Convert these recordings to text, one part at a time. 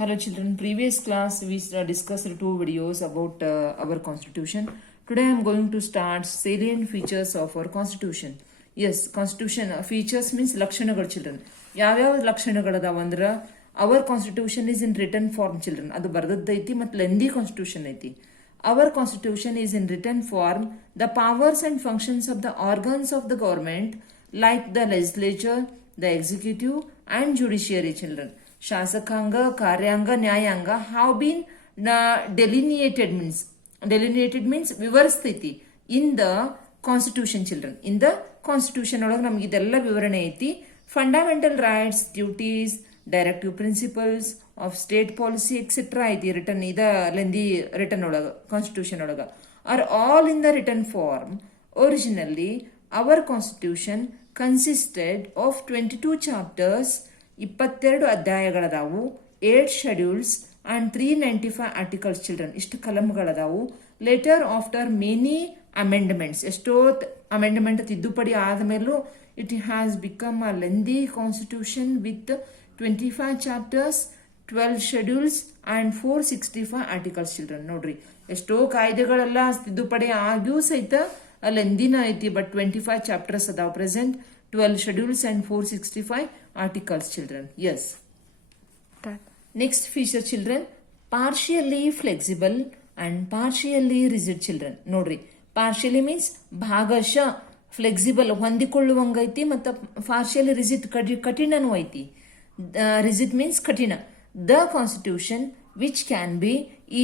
Hello children, previous class we discussed two videos about our constitution. Today I am going to start salient features of our constitution. Yes, constitution features means ಲಕ್ಷಣಗಳು children. ಯಾವ್ಯಾವ ಲಕ್ಷಣಗಳದಾವಂದ್ರ our constitution is in written form children. ಅದು ಬರ್ದದ್ದೈತಿ ಮತ್ತು lengthy constitution ಐತಿ. Our constitution is in written form. The powers and functions of the organs of the government like the legislature, the executive and judiciary children. ಶಾಸಕಾಂಗ ಕಾರ್ಯಾಂಗ ನ್ಯಾಯಾಂಗ have been delineated means ವಿವರಿಸ್ತೈತಿ in the constitution children. In the constitution ಒಳಗೆ ನಮ್ಗೆ ಇದೆಲ್ಲ ವಿವರಣೆ ಐತಿ. Fundamental rights, duties, directive principles of state policy etcetera ಐತಿ ರಿಟರ್ನ್ ಇದ ಲೆಂದಿ ರಿಟರ್ನ್ ಒಳಗ ಕಾನ್ಸ್ಟಿಟ್ಯೂಷನ್ ಒಳಗ are all in the written form. Originally our constitution consisted of 22 chapters, 22 ಅಧ್ಯಾಯಗಳದಾವು, 8 ಶೆಡ್ಯೂಲ್ಸ್ ಅಂಡ್ 395 ಆರ್ಟಿಕಲ್ಸ್ ಚಿಲ್ಡ್ರನ್. ಇಷ್ಟು ಕಲಂಗಳದಾವು. ಲೇಟರ್ ಆಫ್ಟರ್ ಮೆನಿ ಅಮೆಂಡ್ಮೆಂಟ್ಸ್, ಎಷ್ಟೋ amendment ತಿದ್ದುಪಡಿ ಆದಮೇಲೂ it has become a lengthy constitution with 25 chapters, 12 schedules and 465 articles children. ನೋಡ್ರಿ, ಎಷ್ಟೋ ಕಾಯ್ದೆಗಳೆಲ್ಲ ತಿದ್ದುಪಡಿ ಆಗಿಯೂ ಸಹಿತ ಲೆಂದಿನ ಐತಿ. ಬಟ್ 25 ಚಾಪ್ಟರ್ಸ್ ಅದಾವ present, 12 schedules and 465 articles children. Yes. Next feature children, partially flexible and partially rigid children. ನೋಡ್ರಿ, partially means ಭಾಗಶಃ, flexible ಹೊಂದಿಕೊಳ್ಳುವಂಗೈತಿ, ಮತ್ತು ಪಾರ್ಷಿಯಲಿ ರಿಜಿಡ್ ಕಠಿಣನೂ ಐತಿ. ರಿಜಿಡ್ ಮೀನ್ಸ್ ಕಠಿಣ. The constitution which can be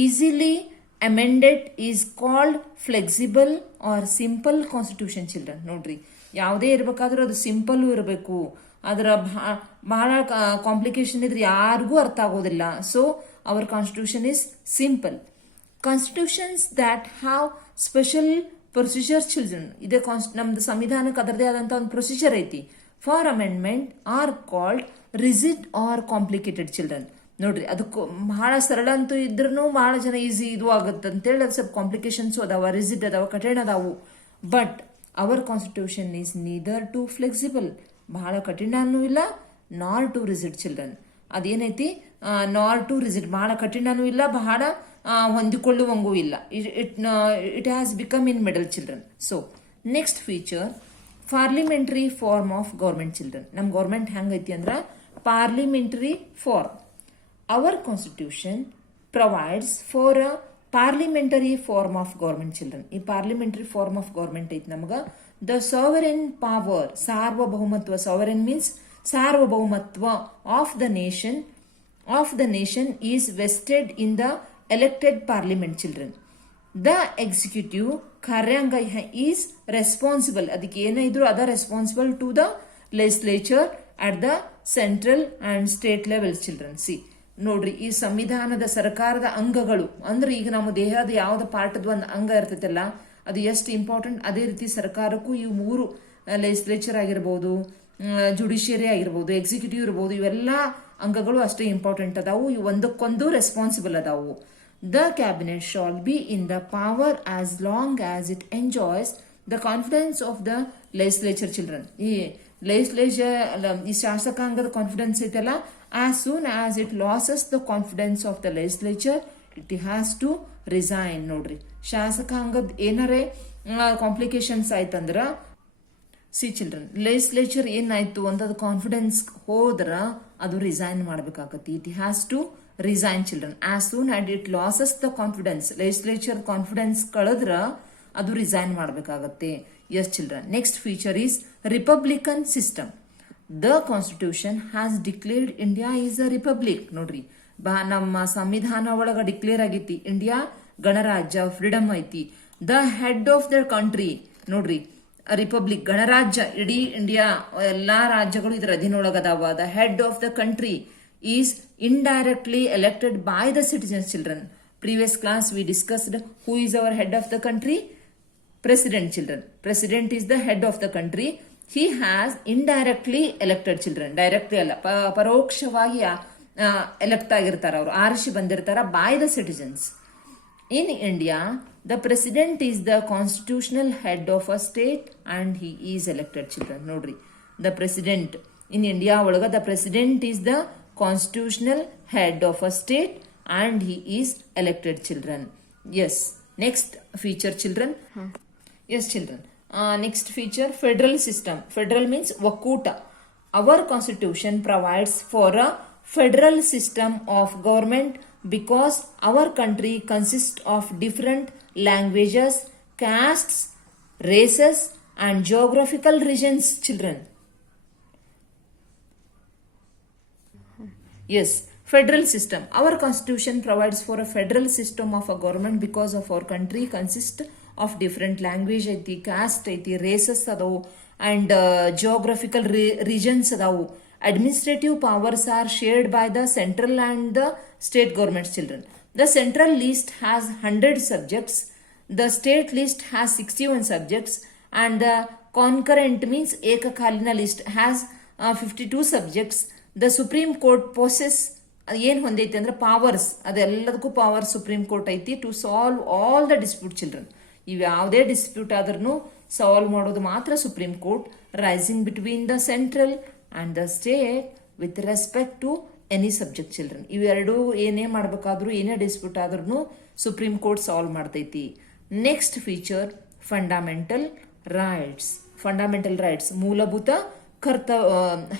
easily amended is called flexible or simple constitution children. ನೋಡ್ರಿ, ಯಾವುದೇ ಇರಬೇಕಾದ್ರೂ ಅದು simple ಇರಬೇಕು. ಅದರ ಬಹಳ ಕಾಂಪ್ಲಿಕೇಶನ್ ಇದ್ರೆ ಯಾರಿಗೂ ಅರ್ಥ ಆಗೋದಿಲ್ಲ. So our constitution is simple. Constitutions that have special procedure children. ಇದೇ ನಮ್ದು ಸಂವಿಧಾನಕ್ಕೆ ಅದರದೇ ಆದಂಥ ಒಂದು ಪ್ರೊಸೀಜರ್ ಐತಿ. For amendment are called rigid or complicated children. ನೋಡ್ರಿ, ಅದಕ್ಕೂ ಬಹಳ ಸರಳ ಅಂತೂ ಇದ್ರೂ ಬಹಳ ಜನ ಈಸಿ ಇದು ಆಗುತ್ತೆ ಅಂತೇಳಿ ಅದು ಸ್ವಲ್ಪ ಕಾಂಪ್ಲಿಕೇಶನ್ಸು ಅದಾವ, ರಿಜಿಡ್ ಅದಾವ, ಕಠಿಣ ಅದಾವು. But our constitution is neither too flexible, ಬಹಳ ಕಠಿಣನೂ ಇಲ್ಲ, ನಾರ್ ಟು ರಿಜಿಡ್ ಚಿಲ್ಡ್ರನ್. ಅದೇನೈತಿ, ನಾರ್ ಟು ರಿಜಿಡ್, ಬಹಳ ಕಠಿಣನೂ ಇಲ್ಲ, ಬಹಳ ಹೊಂದಿಕೊಳ್ಳುವಂಗೂ ಇಲ್ಲ. It has become in middle children. So next feature, parliamentary form of government children. ನಮ್ಮ ಗೌರ್ಮೆಂಟ್ ಹೆಂಗೈತಿ ಅಂದ್ರೆ parliamentary form. Our constitution provides for a parliamentary form of government children. ಈ ಪಾರ್ಲಿಮೆಂಟರಿ ಫಾರ್ಮ್ ಆಫ್ ಗೌರ್ಮೆಂಟ್ ಐತಿ ನಮಗ. The sovereign power, ಸಾರ್ವಭೌಮತ್ವ, sovereign means ಸಾರ್ವಭೌಮತ್ವ of the nation is vested in the elected parliament children. The executive ಕಾರ್ಯಾಂಗ is responsible, ಅದಕ್ಕೆ ಏನೇ ಇದ್ರು ಅದ responsible to the legislature at the central and state level children. C ನೋಡ್ರಿ, ಈ ಸಂವಿಧಾನದ ಸರ್ಕಾರದ ಅಂಗಗಳು ಅಂದ್ರೆ ಈಗ ನಮ್ಮ ದೇಹದ ಯಾವ್ದು ಪಾರ್ಟದ ಒಂದು ಅಂಗ ಇರ್ತೈತಲ್ಲ ಅದು ಎಷ್ಟು ಇಂಪಾರ್ಟೆಂಟ್, ಅದೇ ರೀತಿ ಸರ್ಕಾರಕ್ಕೂ ಈ 3 ಲೆಜಿಸ್ಲೇಚರ್ ಆಗಿರ್ಬೋದು, ಜುಡಿಷಿಯರಿ ಆಗಿರ್ಬೋದು, ಎಕ್ಸಿಕ್ಯೂಟಿವ್ ಇರ್ಬೋದು, ಇವೆಲ್ಲ ಅಂಗಗಳು ಅಷ್ಟೇ ಇಂಪಾರ್ಟೆಂಟ್ ಅದಾವು. ಇವು ಒಂದಕ್ಕೊಂದು ರೆಸ್ಪಾನ್ಸಿಬಲ್ ಅದಾವು. The cabinet shall be in the power as long as it enjoys the confidence of the legislature children. ಈ ಈ ಶಾಸಕಾಂಗದ ಕಾನ್ಫಿಡೆನ್ಸ್ ಐತಲ್ಲ, as soon as it loses the confidence of the legislature, it has to resign. ನೋಡ್ರಿ, ಶಾಸಕಾಂಗದ ಏನಾರೇ complications ಆಯ್ತಂದ್ರ, see children, legislature ಏನಾಯ್ತು ಅಂತ ಅದು ಕಾನ್ಫಿಡೆನ್ಸ್ ಹೋದ್ರ ಅದು ರಿಸೈನ್ ಮಾಡ್ಬೇಕಾಗತ್ತೆ. It has to resign children. As soon as it loses the confidence, legislature confidence ಕಳೆದ್ರ ಅದು ರಿಸೈನ್ ಮಾಡ್ಬೇಕಾಗತ್ತೆ. Yes children. Next feature is republican system. The constitution has declared India is a republic. ನೋಡ್ರಿ, ನಮ್ಮ ಸಂವಿಧಾನ ಒಳಗ declare ಆಗೈತಿ India ಗಣರಾಜ್ಯ, freedom ಐತಿ. The head of the country, ನೋಡ್ರಿ, ರಿಪಬ್ಲಿಕ್ ಗಣರಾಜ್ಯ, ಇಡೀ ಇಂಡಿಯಾ ಎಲ್ಲಾ ರಾಜ್ಯಗಳು ಇದ್ರ ಅಧೀನೊಳಗದಾವ. The head of the country is indirectly elected by the citizens children. Previous class we discussed who is our head of the country. President children. President is the head of the country. He has indirectly elected children. Directly ಅಲ್ಲ, ಪರೋಕ್ಷವಾಗಿ elect ಆಗಿರ್ತಾರ, ಅವರು ಆರಿಸಿ ಬಂದಿರ್ತಾರ by the citizens. In India the president is the constitutional head of a state and he is elected children. ನೋಡ್ರಿ, the president in India ಒಳಗ the president is the constitutional head of a state and he is elected, children. Yes. Next feature, children. Yes, children. Next feature, federal system. Federal means Wakuta. Our constitution provides for a federal system of government because our country consists of different languages, castes, races and geographical regions, children. Yes, federal system. Our constitution provides for a federal system of a government because of our country consists of different language ಐತಿ, caste ಐತಿ, races ಅದಾವು and geographical regions ಅದಾವು. Administrative powers are shared by the central and the state governments, children. The central list has 100 subjects, the state list has 61 subjects and the concurrent means ಏಕಕಾಲೀನ list has 52 subjects. The Supreme Court possess ಏನು ಹೊಂದೈತಿ ಅಂದ್ರೆ powers, ಅದೆಲ್ಲದಕ್ಕೂ power Supreme Court ಐತಿ to solve all the dispute, children. ಇವು ಯಾವುದೇ dispute ಆದ್ರೂ solve ಮಾಡೋದು ಮಾತ್ರ Supreme Court, rising between the central and the state with respect to any subject, children. ಇವೆರಡೂ ಏನೇ ಮಾಡ್ಬೇಕಾದ್ರೂ ಏನೇ ಡಿಸ್ಪ್ಯೂಟ್ ಆದ್ರೂ ಸುಪ್ರೀಂ ಕೋರ್ಟ್ ಸಾಲ್ವ್ ಮಾಡ್ತೈತಿ. Next feature, fundamental rights. Fundamental rights ಮೂಲಭೂತ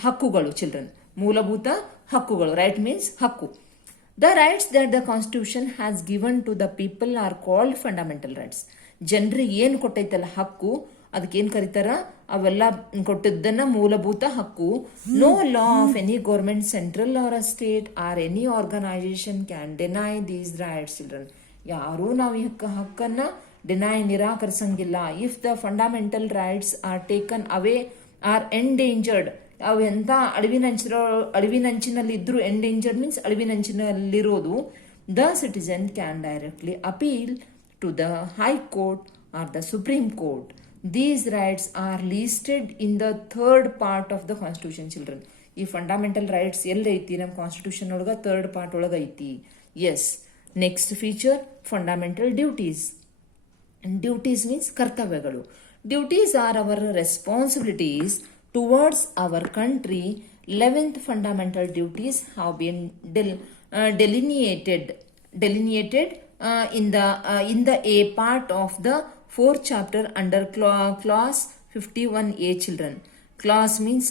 ಹಕ್ಕುಗಳು, ಚಿಲ್ಡ್ರನ್. ಮೂಲಭೂತ ಹಕ್ಕುಗಳು. ರೈಟ್ ಮೀನ್ಸ್ ಹಕ್ಕು. The rights that the constitution has given to the people are called fundamental rights. ಜನರಿಗೆ ಏನು ಕೊಟ್ಟೈತಲ್ಲ ಹಕ್ಕು, ಅದಕ್ಕೇನು ಕರೀತಾರ, ಅವೆಲ್ಲ ಕೊಟ್ಟಿದ್ದನ್ನ ಮೂಲಭೂತ ಹಕ್ಕು. No law of any government, central or a state or any organisation can deny these rights, children. ಯಾರೂ ನಾವು ಈ ಹಕ್ಕನ್ನ ನಿರಾಕರಿಸಂಗಿಲ್ಲ. If the fundamental rights are taken away or endangered, ಅವು ಎಂತ ಅಳಿವಿನಂಚಿನಲ್ಲಿ ಇದ್ರು, ಎಂಡೇಂಜರ್ಡ್ ಮೀನ್ಸ್ ಅಳಿವಿನಂಚಿನಲ್ಲಿರೋದು, the citizen can directly appeal to the High Court or the Supreme Court. These rights are listed in the third part of the constitution, children. ಈ fundamental rights ಎಲ್ಲೈತಿ ನಮ್ಮ constitution ಒಳಗ third part ಒಳಗ ಐತಿ. Yes. Next feature, fundamental duties. Duties means ಕರ್ತವ್ಯಗಳು. Duties are our responsibilities towards our country. 11th fundamental duties have been delineated in the A part of the 4th chapter under clause 51A, children. Clause means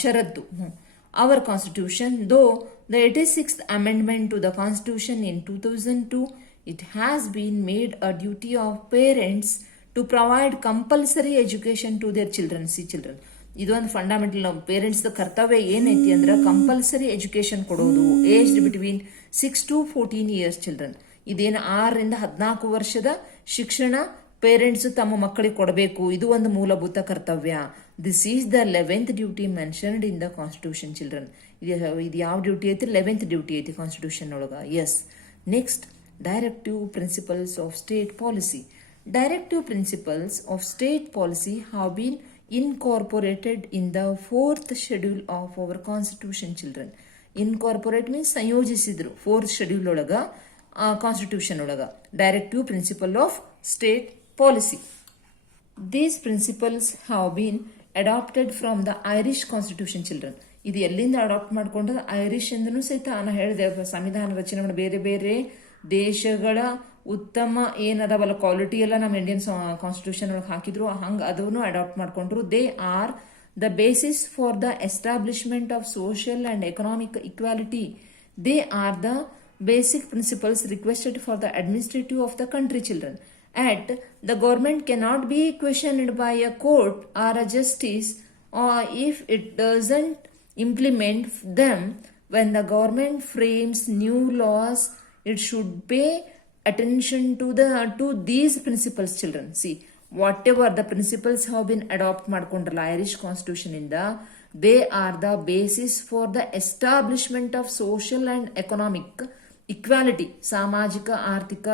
sharaddu. Our constitution, though the 86th amendment to the constitution in 2002, it has been made a duty of parents to provide compulsory education to their children. See, children, ಇದೊಂದು fundamental parents ಕರ್ತವ್ಯ ಏನೈತಿ ಅಂದ್ರೆ compulsory education ಕೊಡೋದು, aged between 6 to 14 years, children. ಇದೇನು 6 ರಿಂದ 14 ವರ್ಷದ ಶಿಕ್ಷಣ parents ತಮ್ಮ ಮಕ್ಕಳಿಗೆ ಕೊಡಬೇಕು. ಇದು ಒಂದು ಮೂಲಭೂತ ಕರ್ತವ್ಯ. This is the 11th duty mentioned in the constitution, children. ಇದು ಯಾವ ಡ್ಯೂಟಿ ಐತಿ? 11th ಡ್ಯೂಟಿ ಐತಿ ಕಾನ್ಸ್ಟಿಟ್ಯೂಷನ್ ಒಳಗ. Yes. Next, directive principles of state policy. Directive principles of state policy have been incorporated in the 4th schedule of our constitution, children. Incorporate means ಸಂಯೋಜಿಸಿದ್ರು 4th schedule ಒಳಗ, constitution ಒಳಗ. Directive principle of state policy. These principles have been adopted from the Irish constitution, children. ಇದು ಎಲ್ಲಿಂದ adapt ಮಾಡ್ಕೊಂಡ್ರೆ Irish ಎಂದೂ ಸಹಿತ ನಾನು ಹೇಳಿದೆ, ಸಂವಿಧಾನ ರಚನೆ ಮಾಡಿ ಬೇರೆ ಬೇರೆ ದೇಶಗಳ ಉತ್ತಮ ಏನದವಲ್ಲ ಕ್ವಾಲಿಟಿ ಎಲ್ಲ ನಮ್ಮ ಇಂಡಿಯನ್ ಕಾನ್ಸ್ಟಿಟ್ಯೂಷನ್ ಒಳಗೆ ಹಾಕಿದ್ರು, ಹಂಗೆ ಅದನ್ನು ಅಡಾಪ್ಟ್ ಮಾಡ್ಕೊಂಡ್ರು. They are the basis for the establishment of social and economic equality. They are the basic principles requested for the administrative of the country, children. At the government cannot be questioned by a court or a justice if it doesn't implement them. When the government frames new laws, it should pay attention to these principles, children. See, whatever the principles have been adopted ಮಾಡ್ಕೊಂಡ್ರಲ್ಲ Irish constitution ಇಂದ, they are the basis for the establishment of social and economic equality. ಸಾಮಾಜಿಕ ಆರ್ಥಿಕ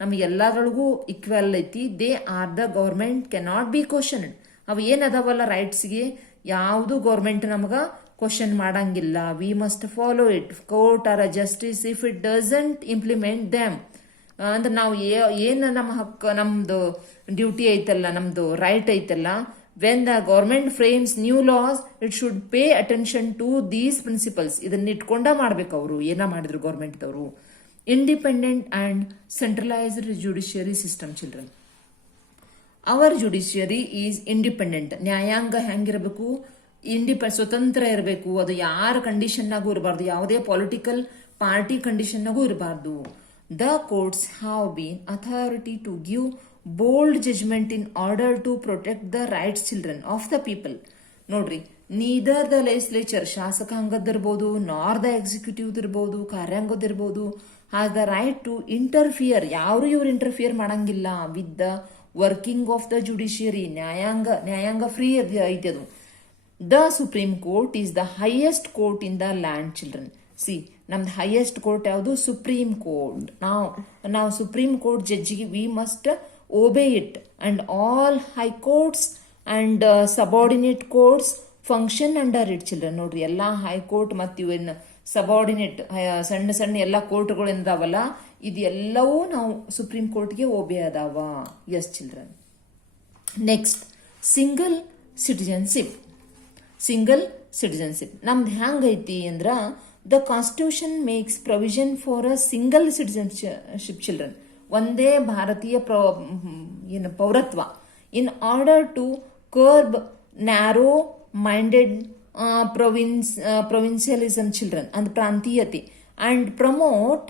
ನಮಗೆ ಎಲ್ಲದರೊಳಗೂ equal ಐತಿ. They are the government cannot be questioned. ಅವು ಏನದಾವಲ್ಲ ರೈಟ್ಸ್ಗೆ ಯಾವುದು ಗೌರ್ಮೆಂಟ್ ನಮಗ ಕ್ವಶನ್ ಮಾಡಂಗಿಲ್ಲ. We must follow it. Court or a justice if it doesn't implement them. ಅಂದ್ರೆ ನಾವು ಏನು ನಮ್ಮ ಹಕ್ಕು, ನಮ್ದು ಡ್ಯೂಟಿ ಐತಲ್ಲ, ನಮ್ದು ರೈಟ್ ಐತಲ್ಲ, when the government frames new laws, it should pay attention to these principles. ಇದನ್ನ ಇಟ್ಕೊಂಡ ಮಾಡ್ಬೇಕು ಅವರು ಏನ ಮಾಡಿದ್ರು government ದವರು. Independent and centralized judiciary system, children. Our judiciary is independent. ನ್ಯಾಯಾಂಗ ಹೆಂಗಿರಬೇಕು, ಸ್ವತಂತ್ರ ಇರಬೇಕು. ಅದು ಯಾರ ಕಂಡೀಷನ್ನಾಗೂ ಇರಬಾರ್ದು, ಯಾವುದೇ ಪೊಲಿಟಿಕಲ್ ಪಾರ್ಟಿ ಕಂಡೀಷನ್ನಾಗೂ ಇರಬಾರ್ದು. The courts have been authority to give bold judgment in order to protect the rights, children, of the people. ನೋಡ್ರಿ, neither the legislature ಶಾಸಕಾಂಗದಿರ್ಬೋದು, ನಾರ್ ದ ಎಕ್ಸಿಕ್ಯೂಟಿವ್ ಇರ್ಬೋದು, ಕಾರ್ಯಾಂಗದಿರ್ಬೋದು, has the right to interfere. ಯಾರು ಇವ್ರು interfere ಮಾಡಂಗಿಲ್ಲ with the working of the judiciary. ನ್ಯಾಯಾಂಗ free ಐತಿ ಅದು. The Supreme Court is the highest court in the land, children. See, ನಮ್ದು ಹೈಯೆಸ್ಟ್ ಕೋರ್ಟ್ ಯಾವುದು? Supreme Court. ನಾವು ಸುಪ್ರೀಂ ಕೋರ್ಟ್ ಜಡ್ಜಿಗೆ we must obey it, and all high courts and subordinate courts function under it, children. ನೋಡ್ರಿ, ಎಲ್ಲಾ high court ಮತ್ತು ಇವೇನು subordinate ಸಣ್ಣ ಸಣ್ಣ ಎಲ್ಲ ಕೋರ್ಟ್ಗಳು ಎಂದಾವಲ್ಲ, ಇದೆಲ್ಲವೂ ನಾವು ಸುಪ್ರೀಂ ಕೋರ್ಟ್ಗೆ ಓಬೆ ಅದಾವ. Yes children. Next, single citizenship. ನಮ್ದು ಹೆಂಗೈತಿ ಅಂದ್ರ, the constitution makes provision for a single citizenship, children. ಒಂದೇ ಭಾರತೀಯ ಪೌರತ್ವ. In order to curb narrow minded provincialism, children, and prantiyate, and promote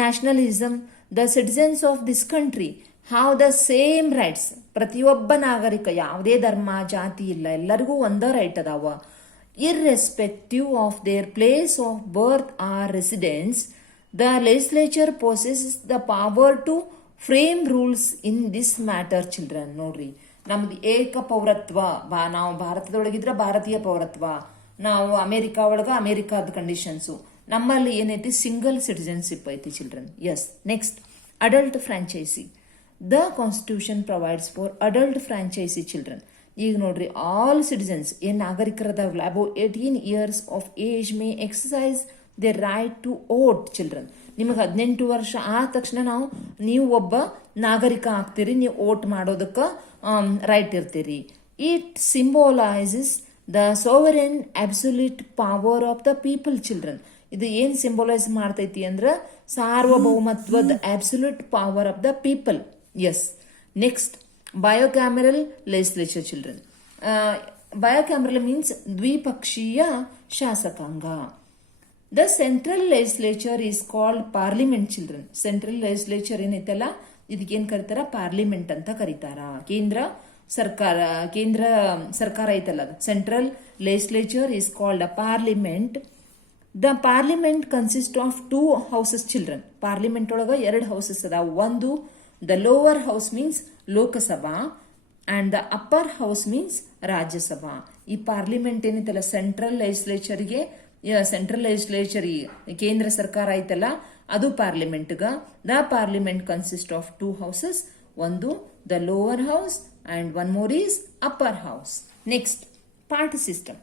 nationalism. The citizens of this country have the same rights. ಪ್ರತಿಯೊಬ್ಬ ನಾಗರಿಕ, ಯಾವುದೇ ಧರ್ಮ ಜಾತಿ ಇಲ್ಲ, ಎಲ್ಲರಿಗೂ ಒಂದೇ ರೈಟ್ ಅದಾವ. Irrespective of their place of birth or residence, the legislature possesses the power to frame rules in this matter, children. ನೋಡ್ರಿ, ನಮ್ದು ಏಕ ಪೌರತ್ವ. ನಾವು ಭಾರತದೊಳಗಿದ್ರೆ ಭಾರತೀಯ ಪೌರತ್ವ, ನಾವು ಅಮೆರಿಕಾ ಒಳಗ ಅಮೆರಿಕಾದ ಕಂಡೀಷನ್ಸು. ನಮ್ಮಲ್ಲಿ ಏನೈತಿ? ಸಿಂಗಲ್ ಸಿಟಿಜನ್ಶಿಪ್ ಐತಿ, children. Yes. Next, adult franchise. The constitution provides for adult franchise, children. ಈಗ ನೋಡ್ರಿ, ಆಲ್ ಸಿಟಿಜನ್ಸ್ ಏನ್ ನಾಗರಿಕರದಾಗಲ್ಲ above 18 years of age may exercise the right to vote, children. ನಿಮಗೆ 18 ವರ್ಷ ಆದ ತಕ್ಷಣ ನೀವು ಒಬ್ಬ ನಾಗರಿಕ ಆಗ್ತೀರಿ, ನೀವು ವೋಟ್ ಮಾಡೋದಕ್ಕೆ ರೈಟ್ ಇರ್ತೀರಿ. It symbolises the sovereign absolute power of the people, children. ಇದು ಏನ್ ಸಿಂಬೋಲೈಸ್ ಮಾಡ್ತೈತಿ ಅಂದ್ರ ಸಾರ್ವಭೌಮತ್ವದ absolute power of the people. Yes. Next, bicameral legislature, children. Bicameral means ದ್ವಿಪಕ್ಷೀಯ ಶಾಸಕಾಂಗ. The central legislature is called parliament, children. Central legislature ಏನೈತಲ್ಲ, ಇದಕ್ಕೇನ್ ಕರೀತಾರ? ಪಾರ್ಲಿಮೆಂಟ್ ಅಂತ ಕರೀತಾರ. ಕೇಂದ್ರ ಸರ್ಕಾರ ಐತಲ್ಲ, central legislature is called a parliament. The parliament consist of 2 houses, children. Parliament ಒಳಗ 2 houses ಅದಾವ. ಒಂದು, the lower house means Lok Sabha, and the upper house means Rajya Sabha. ಈ ಪಾರ್ಲಿಮೆಂಟ್ ಏನೈತಲ್ಲ, ಸೆಂಟ್ರಲ್ ಲೆಜಿಸ್ಲೇಚರ್ ಕೇಂದ್ರ ಸರ್ಕಾರ ಐತಲ್ಲ, ಅದು ಪಾರ್ಲಿಮೆಂಟ್ಗ. The parliament consist of 2 houses. ಒಂದು, the lower house, and one more is upper house. Next, party system.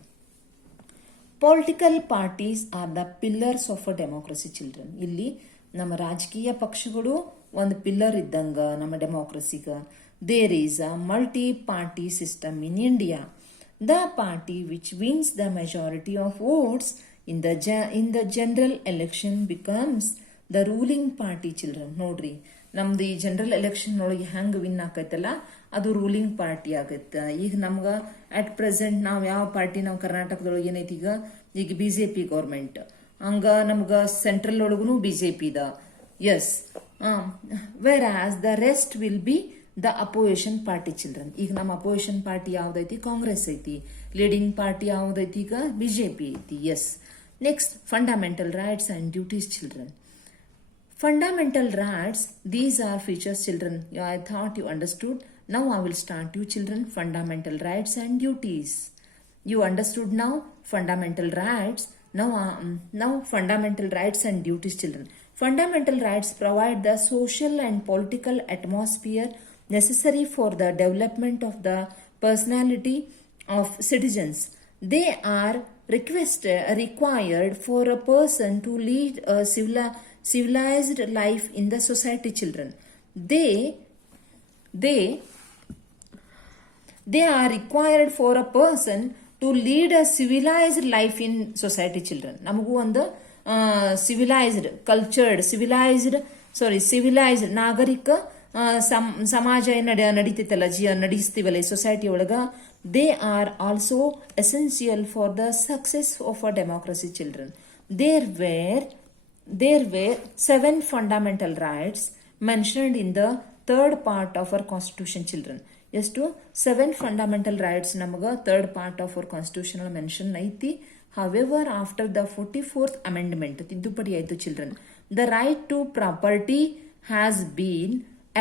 Political parties are the pillars of a democracy, children. ಇಲ್ಲಿ ನಮ್ಮ ರಾಜಕೀಯ ಪಕ್ಷಗಳು ಒಂದು ಪಿಲ್ಲರ್ ಇದ್ದಂಗ ನಮ್ಮ ಡೆಮೋಕ್ರಸಿಗ. There is a multi party system in India. The party which wins the majority of votes in the general election becomes the ruling party, children. ನೋಡ್ರಿ, ನಮ್ದು ಈ ಜನರಲ್ ಎಲೆಕ್ಷನ್ ಒಳಗೆ ಹೆಂಗ್ ವಿನ್ ಆಕೈತಲ್ಲ, ಅದು ರೂಲಿಂಗ್ ಪಾರ್ಟಿ ಆಗೈತ. ಈಗ ನಮ್ಗ ಅಟ್ ಪ್ರೆಸೆಂಟ್ ನಾವು ಯಾವ ಪಾರ್ಟಿ, ನಾವು ಕರ್ನಾಟಕದೊಳಗೆ ಏನೈತಿ ಈಗ ಬಿಜೆಪಿ ಗೌರ್ಮೆಂಟ್, ಹಂಗ ನಮ್ಗ ಸೆಂಟ್ರಲ್ ಒಳಗೂ ಬಿಜೆಪಿ ದ. Yes. Where as the rest will be the opposition party, children. ಈಗ ನಮ್ಮ ಅಪೋಸಿಷನ್ ಪಾರ್ಟಿ ಯಾವ್ದೈತಿ? ಕಾಂಗ್ರೆಸ್ ಐತಿ. ಲೀಡಿಂಗ್ ಪಾರ್ಟಿ ಯಾವ್ದೈತಿ? ಈಗ ಬಿಜೆಪಿ ಐತಿ. Yes. Next, fundamental rights and duties, children. Fundamental rights, these are features, children. I thought you understood. Now I will start you, children. Fundamental rights and duties. You understood now? Fundamental rights. Now fundamental rights and duties, children. Fundamental rights provide the social and political atmosphere necessary for the development of the personality of citizens. They are required for a person to lead a civilized life in the society, children. they are required for a person to lead a civilized life in society. Children, ನಮಗೂ ಒಂದು civilized, cultured, civilized ನಾಗರಿಕ ಸಮಾಜ ನಡೀತೈತಲ್ಲ, ನಡೆಸ್ತೀವಲ್ಲ ಈ society ಒಳಗ, they are also essential for the success of a democracy. Children, there were 7 fundamental rights mentioned in the third part of our constitution. Children, ಎಷ್ಟು 7 fundamental rights ನಮಗ third part of our constitution mention ಐತಿ. However, after the 44th amendment, ತಿದ್ದುಪಡಿ ಆಯಿತು. Children, the right to property has been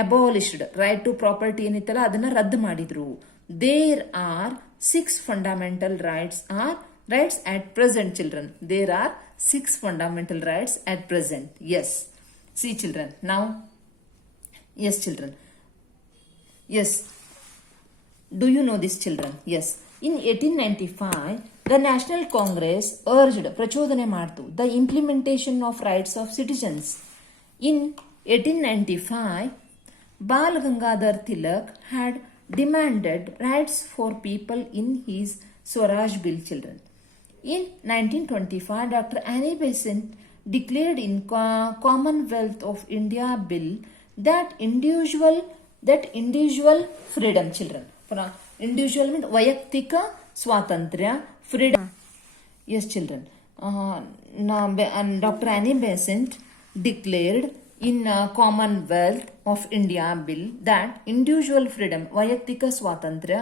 abolished. Right to property ಏನಿತ್ತಲ್ಲ ಅದನ್ನ ರದ್ದು ಮಾಡಿದ್ರು. There are 6 fundamental rights at present. Children, there are 6 fundamental rights at present. Yes. See children, now, yes children, yes, do you know this children? Yes, in 1895 the National Congress urged, ಪ್ರಚೋದನೆ ಮಾಡ್ತು, the implementation of rights of citizens. In 1895 Bal Gangadhar Tilak had demanded rights for people in his Swaraj Bill. Children, in 1925 Dr. Annie Besant declared in Commonwealth of India Bill that individual freedom. Children, individual means ವೈಯಕ್ತಿಕ ಸ್ವಾತಂತ್ರ್ಯ, freedom. Yes children, Dr. Annie Besant declared in Commonwealth of India Bill that individual freedom, ವೈಯಕ್ತಿಕ ಸ್ವಾತಂತ್ರ್ಯ,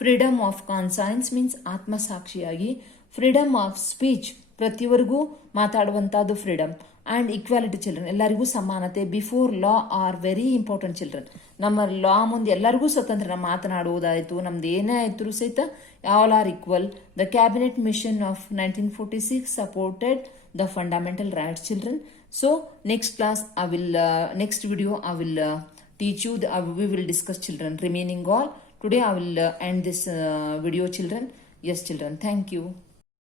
freedom of conscience means ಆತ್ಮಸಾಕ್ಷಿಯಾಗಿ, freedom of speech ಪ್ರತಿಯೊಬ್ಬರಿಗೂ ಮಾತಾಡುವಂತಹದ್ದು freedom, and equality. Children, ಎಲ್ಲರಿಗೂ ಸಮಾನತೆ before law are very important. Children, ನಮ್ಮ ಲಾ ಮುಂದೆ ಎಲ್ಲರಿಗೂ ಸ್ವತಂತ್ರ, ನಮ್ಮ ಮಾತನಾಡುವುದಾಯಿತು, ನಮ್ದು ಏನೇ ಆಯ್ತು ಸಹಿತ all are equal. The cabinet mission of 1946 supported the fundamental rights. Children, so next class next video I will teach you, we will discuss children remaining all. Today I will end this video children. Yes children, thank you.